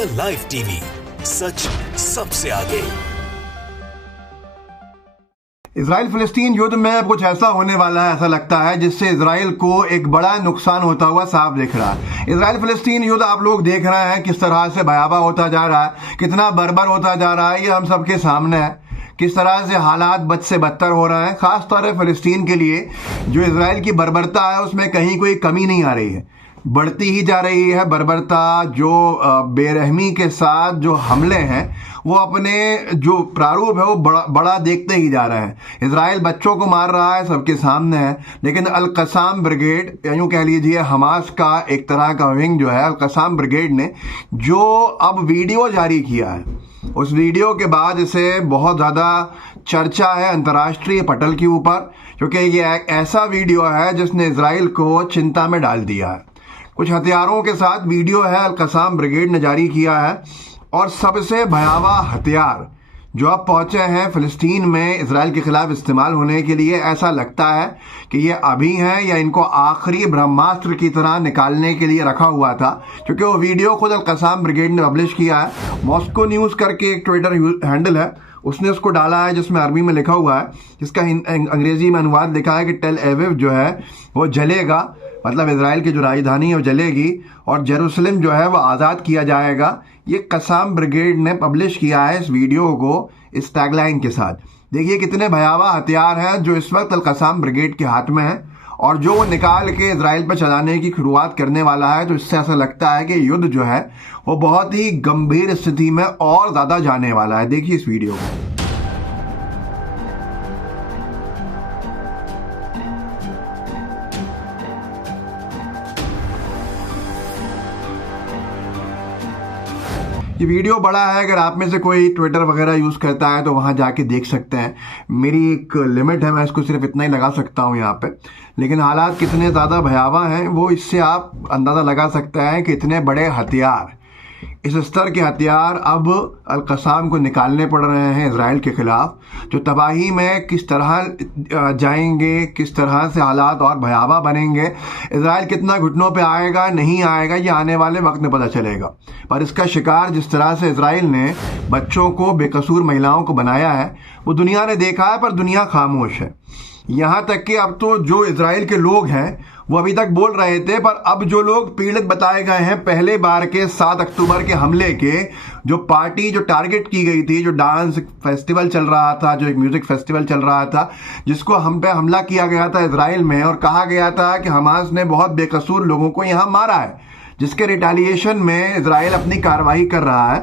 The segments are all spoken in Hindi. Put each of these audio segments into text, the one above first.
द लाइव टीवी, सच सबसे आगे। इजराइल फिलिस्तीन युद्ध में अब कुछ ऐसा होने वाला है, ऐसा लगता है, जिससे इजराइल को एक बड़ा नुकसान होता हुआ साफ दिख रहा है। इजराइल फिलिस्तीन युद्ध आप लोग देख रहे हैं किस तरह से भयावह होता जा रहा है, कितना बर्बर होता जा रहा है, ये हम सबके सामने है। किस तरह से हालात बद से बदतर हो रहे हैं, खास तौर पर फिलिस्तीन के लिए। जो इजराइल की बर्बरता है उसमें कहीं कोई कमी नहीं आ रही है, बढ़ती ही जा रही है बर्बरता। जो बेरहमी के साथ जो हमले हैं वो अपने जो प्रारूप है वो बड़ा देखते ही जा रहे हैं। इजराइल बच्चों को मार रहा है, सबके सामने है, लेकिन अल कसाम ब्रिगेड, यूँ कह लीजिए हमास का एक तरह का विंग जो है, अल कसाम ब्रिगेड ने जो अब वीडियो जारी किया है, उस वीडियो के बाद इसे बहुत ज़्यादा चर्चा है अंतर्राष्ट्रीय पटल के ऊपर, क्योंकि ये एक ऐसा वीडियो है जिसने इजराइल को चिंता में डाल दिया है। कुछ हथियारों के साथ वीडियो है, अल कसाम ब्रिगेड ने जारी किया है, और सबसे भयावह हथियार जो अब पहुंचे हैं फिलिस्तीन में इजराइल के खिलाफ इस्तेमाल होने के लिए। ऐसा लगता है कि ये अभी हैं या इनको आखिरी ब्रह्मास्त्र की तरह निकालने के लिए रखा हुआ था, क्योंकि वो वीडियो खुद अल कसाम ब्रिगेड ने पब्लिश किया है। मॉस्को न्यूज़ करके एक ट्विटर हैंडल है, उसने उसको डाला है, जिसमें अरबी में लिखा हुआ है, जिसका अंग्रेजी में अनुवाद लिखा है कि टेल एविव जो है वो जलेगा, मतलब इजराइल की जो राजधानी है वो जलेगी, और जेरूसलम जो है वो आज़ाद किया जाएगा। ये कसाम ब्रिगेड ने पब्लिश किया है इस वीडियो को इस टैगलाइन के साथ। देखिए कितने भयावह हथियार हैं जो इस वक्त अल कसाम ब्रिगेड के हाथ में है, और जो वो निकाल के इजराइल पर चलाने की शुरुआत करने वाला है। तो इससे ऐसा लगता है कि युद्ध जो है वो बहुत ही गंभीर स्थिति में और ज़्यादा जाने वाला है। देखिए इस वीडियो को। ये वीडियो बड़ा है, अगर आप में से कोई ट्विटर वगैरह यूज़ करता है तो वहाँ जाके देख सकते हैं। मेरी एक लिमिट है, मैं इसको सिर्फ इतना ही लगा सकता हूँ यहाँ पे, लेकिन हालात कितने ज़्यादा भयावह हैं वो इससे आप अंदाज़ा लगा सकते हैं कि इतने बड़े हथियार, इस स्तर के हथियार अब अल कसाम को निकालने पड़ रहे हैं इजराइल के खिलाफ। जो तबाही में किस तरह जाएंगे, किस तरह से हालात और भयावह बनेंगे, इजराइल कितना घुटनों पे आएगा नहीं आएगा ये आने वाले वक्त में पता चलेगा। पर इसका शिकार जिस तरह से इजराइल ने बच्चों को, बेकसूर महिलाओं को बनाया है, वो दुनिया ने देखा है, पर दुनिया खामोश है। यहाँ तक कि अब तो जो इजराइल के लोग हैं वो अभी तक बोल रहे थे, पर अब जो लोग पीड़ित बताए गए हैं पहले बार के 7 अक्टूबर के हमले के, जो पार्टी जो टारगेट की गई थी, जो डांस फेस्टिवल चल रहा था, जो एक म्यूजिक फेस्टिवल चल रहा था, जिसको हम पे हमला किया गया था इजराइल में, और कहा गया था कि हमास ने बहुत बेकसूर लोगों को यहाँ मारा है, जिसके रिटेलिएशन में इजराइल अपनी कार्रवाई कर रहा है।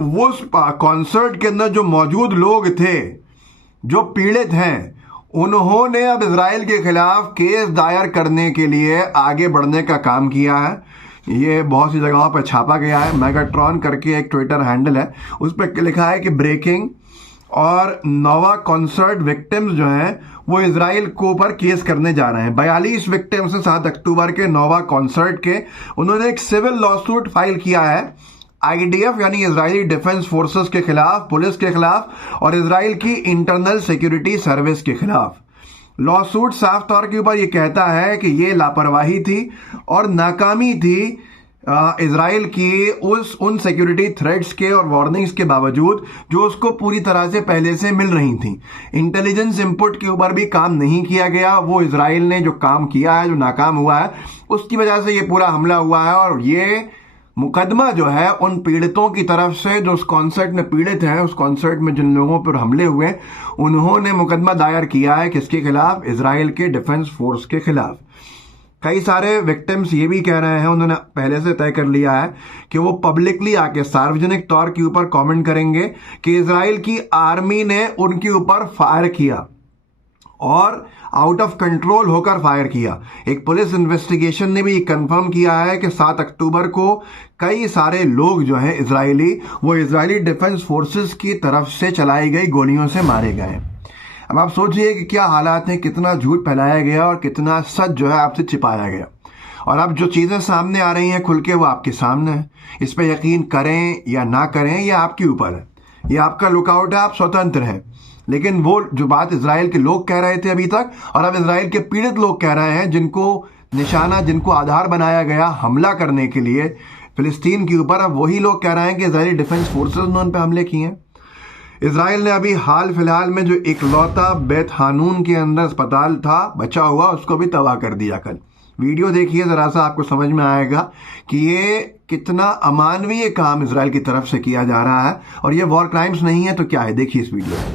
वो कॉन्सर्ट के अंदर जो मौजूद लोग थे, जो पीड़ित हैं, उन्होंने अब इजराइल के खिलाफ केस दायर करने के लिए आगे बढ़ने का काम किया है। ये बहुत सी जगहों पर छापा गया है। मेगाट्रॉन करके एक ट्विटर हैंडल है, उस पर लिखा है कि ब्रेकिंग, और नोवा कॉन्सर्ट विक्टिम्स जो हैं वो इजराइल को ऊपर केस करने जा रहे हैं। 42 विक्टिम्स हैं 7 अक्टूबर के नोवा कॉन्सर्ट के। उन्होंने एक सिविल लॉसूट फाइल किया है IDF यानी इजरायली डिफेंस फोर्सेस के खिलाफ, पुलिस के खिलाफ, और इजराइल की इंटरनल सिक्योरिटी सर्विस के खिलाफ। लॉसूट साफ तौर के ऊपर ये कहता है कि ये लापरवाही थी और नाकामी थी इजराइल की उन सिक्योरिटी थ्रेट्स के और वार्निंग्स के बावजूद जो उसको पूरी तरह से पहले से मिल रही थी। इंटेलिजेंस इनपुट के ऊपर भी काम नहीं किया गया। वो इजराइल ने जो काम किया है, जो नाकाम हुआ है, उसकी वजह से ये पूरा हमला हुआ है। और ये मुकदमा जो है उन पीड़ितों की तरफ से जो उस कॉन्सर्ट में पीड़ित हैं, उस कॉन्सर्ट में जिन लोगों पर हमले हुए, उन्होंने मुकदमा दायर किया है किसके खिलाफ? इजराइल के डिफेंस फोर्स के खिलाफ। कई सारे विक्टिम्स ये भी कह रहे हैं, उन्होंने पहले से तय कर लिया है कि वो पब्लिकली आके सार्वजनिक तौर के ऊपर कमेंट करेंगे कि इजराइल की आर्मी ने उनके ऊपर फायर किया और आउट ऑफ कंट्रोल होकर फायर किया। एक पुलिस इन्वेस्टिगेशन ने भी कंफर्म किया है कि 7 अक्टूबर को कई सारे लोग जो हैं इजरायली, वो इजरायली डिफेंस फोर्सेस की तरफ से चलाई गई गोलियों से मारे गए। अब आप सोचिए कि क्या हालात हैं, कितना झूठ फैलाया गया और कितना सच जो है आपसे छिपाया गया। और अब जो चीज़ें सामने आ रही हैं खुल के, वो आपके सामने है। इस पर यकीन करें या ना करें, यह आपके ऊपर है, ये आपका लुकआउट है, आप स्वतंत्र हैं। लेकिन वो जो बात इजराइल के लोग कह रहे थे अभी तक, और अब इजराइल के पीड़ित लोग कह रहे हैं, जिनको निशाना, जिनको आधार बनाया गया हमला करने के लिए, फिलिस्तीन के ऊपर। अब वही लोग कह रहे हैं कि इजरायली डिफेंस फोर्सेस ने उन पर हमले किए हैं। इसराइल ने अभी हाल फिलहाल में जो इकलौता बेत हानून के अंदर अस्पताल था बचा हुआ, उसको भी तबाह कर दिया कल। वीडियो देखिए जरा सा, आपको समझ में आएगा कि ये कितना अमानवीय काम इसराइल की तरफ से किया जा रहा है, और ये वॉर क्राइम्स नहीं है तो क्या है, देखिए इस वीडियो में।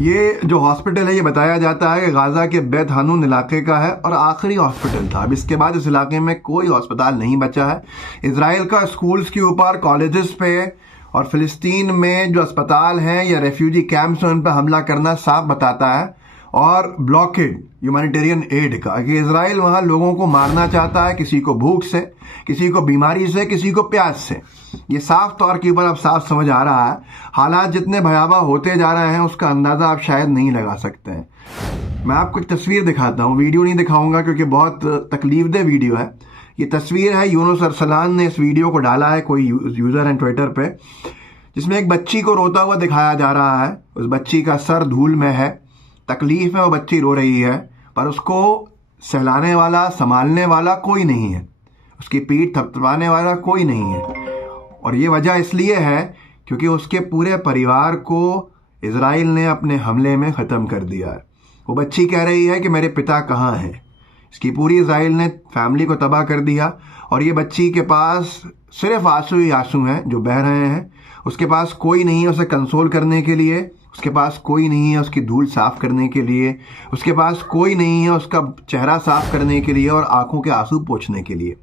ये जो हॉस्पिटल है ये बताया जाता है कि गाजा के बेत हानून इलाके का है और आखिरी हॉस्पिटल था। अब इसके बाद इस इलाके में कोई अस्पताल नहीं बचा है। इसराइल का स्कूल्स के ऊपर, कॉलेजेस पे और फिलिस्तीन में जो अस्पताल हैं या रेफ्यूजी कैंप्स हैं उन पर हमला करना साफ बताता है, और ब्लॉकेड ह्यूमैनिटेरियन एड का, कि इसराइल वहां लोगों को मारना चाहता है, किसी को भूख से, किसी को बीमारी से, किसी को प्यास से। ये साफ तौर के ऊपर अब साफ समझ आ रहा है। हालात जितने भयावह होते जा रहे हैं उसका अंदाजा आप शायद नहीं लगा सकते हैं। मैं आपको एक तस्वीर दिखाता हूँ, वीडियो नहीं दिखाऊंगा क्योंकि बहुत तकलीफदेह वीडियो है। ये तस्वीर है, यूनुस अरसलान ने इस वीडियो को डाला है, कोई यूजर है ट्विटर पे, जिसमें एक बच्ची को रोता हुआ दिखाया जा रहा है। उस बच्ची का सर धूल में है, तकलीफ है, वो बच्ची रो रही है, पर उसको सहलाने वाला, संभालने वाला कोई नहीं है, उसकी पीठ थपथपाने वाला कोई नहीं है। और ये वजह इसलिए है क्योंकि उसके पूरे परिवार को इजराइल ने अपने हमले में ख़त्म कर दिया है। वो बच्ची कह रही है कि मेरे पिता कहाँ हैं। इसकी पूरी इजराइल ने फैमिली को तबाह कर दिया, और ये बच्ची के पास सिर्फ आंसू ही आंसू हैं जो बह रहे हैं। उसके पास कोई नहीं है उसे कंसोल करने के लिए, उसके पास कोई नहीं है उसकी धूल साफ करने के लिए, उसके पास कोई नहीं है उसका चेहरा साफ करने के लिए और आंखों के आंसू पोंछने के लिए,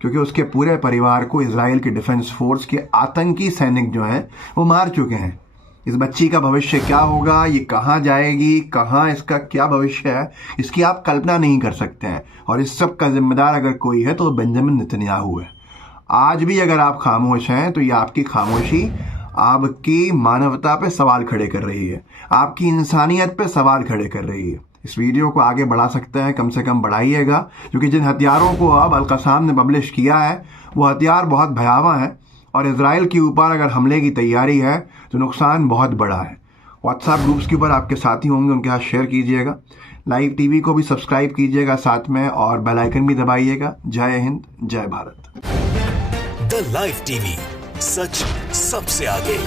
क्योंकि उसके पूरे परिवार को इजराइल के डिफेंस फोर्स के आतंकी सैनिक जो हैं वो मार चुके हैं। इस बच्ची का भविष्य क्या होगा, ये कहाँ जाएगी, कहाँ इसका क्या भविष्य है, इसकी आप कल्पना नहीं कर सकते हैं। और इस सब का जिम्मेदार अगर कोई है तो बेंजामिन नेतन्याहू है। आज भी अगर आप खामोश हैं तो ये आपकी खामोशी आपकी मानवता पे सवाल खड़े कर रही है, आपकी इंसानियत पे सवाल खड़े कर रही है। इस वीडियो को आगे बढ़ा सकते हैं, कम से कम बढ़ाइएगा, क्योंकि जिन हथियारों को अब अल-क़साम ने पब्लिश किया है वो हथियार बहुत भयावह हैं, और इजराइल के ऊपर अगर हमले की तैयारी है तो नुकसान बहुत बड़ा है। व्हाट्सएप ग्रुप्स के ऊपर आपके साथी होंगे, उनके साथ शेयर कीजिएगा। लाइव टीवी को भी सब्सक्राइब कीजिएगा साथ में, और बेल आइकन भी दबाइएगा। जय हिंद, जय भारत। द लाइव टीवी, सच सबसे आगे।